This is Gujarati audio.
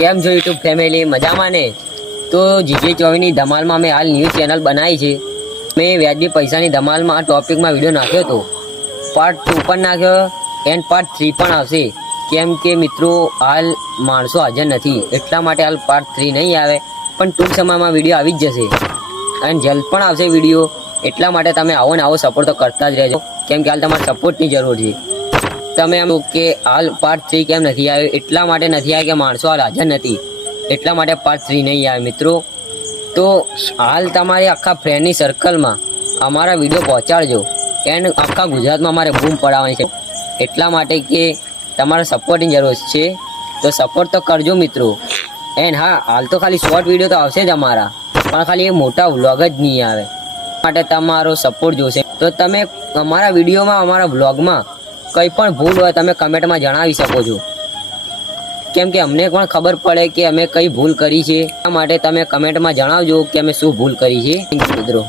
કેમ છો યુટ્યુબ ફેમિલી, મજામાં ને? તો જીજે ચોવીની ધમાલમાં મેં હાલ ન્યૂઝ ચેનલ બનાવી છે. મેં વ્યાજબી પૈસાની ધમાલમાં આ ટોપિકમાં વિડીયો નાખ્યો હતો. પાર્ટ 2 પણ નાખ્યો એન્ડ પાર્ટ 3 પણ આવશે. કેમ કે મિત્રો હાલ માણસો હાજર નથી, એટલા માટે હાલ પાર્ટ 3 નહીં આવે, પણ ટૂંક સમયમાં વિડીયો આવી જ જશે અને જલ્દ પણ આવશે વિડીયો. એટલા માટે તમે આવો ને આવો સપોર્ટ તો કરતા જ રહેજો, કેમ કે હાલ તમારા સપોર્ટની જરૂર છે. તમે એમ કે હાલ પાર્ટ 3 કેમ નથી આવ્યો? એટલા માટે નથી આવ્યો કે માણસો હાલ હાજર નથી, એટલા માટે પાર્ટ 3 નહીં આવે મિત્રો. તો હાલ તમારે આખા ફ્રેન્ડની સર્કલમાં અમારા વિડીયો પહોંચાડજો એન્ડ આખા ગુજરાતમાં અમારે બૂમ પડાવવાની છે, એટલા માટે કે તમારા સપોર્ટની જરૂર છે. તો સપોર્ટ તો કરજો મિત્રો. એન્ડ હા, હાલ તો ખાલી શોર્ટ વિડીયો તો આવશે જ અમારા, પણ ખાલી એ મોટા વ્લોગ જ નહીં આવે, માટે તમારો સપોર્ટ જોશે. તો તમે અમારા વિડીયોમાં, અમારા વ્લોગમાં કંઈ પણ ભૂલ હોય તમે કમેન્ટમાં જણાવી શકો છો, કેમ કે અમને પણ ખબર પડે કે અમે કઈ ભૂલ કરી છે. આ માટે તમે કમેન્ટમાં જણાવજો કે અમે શું ભૂલ કરી છે મિત્રો.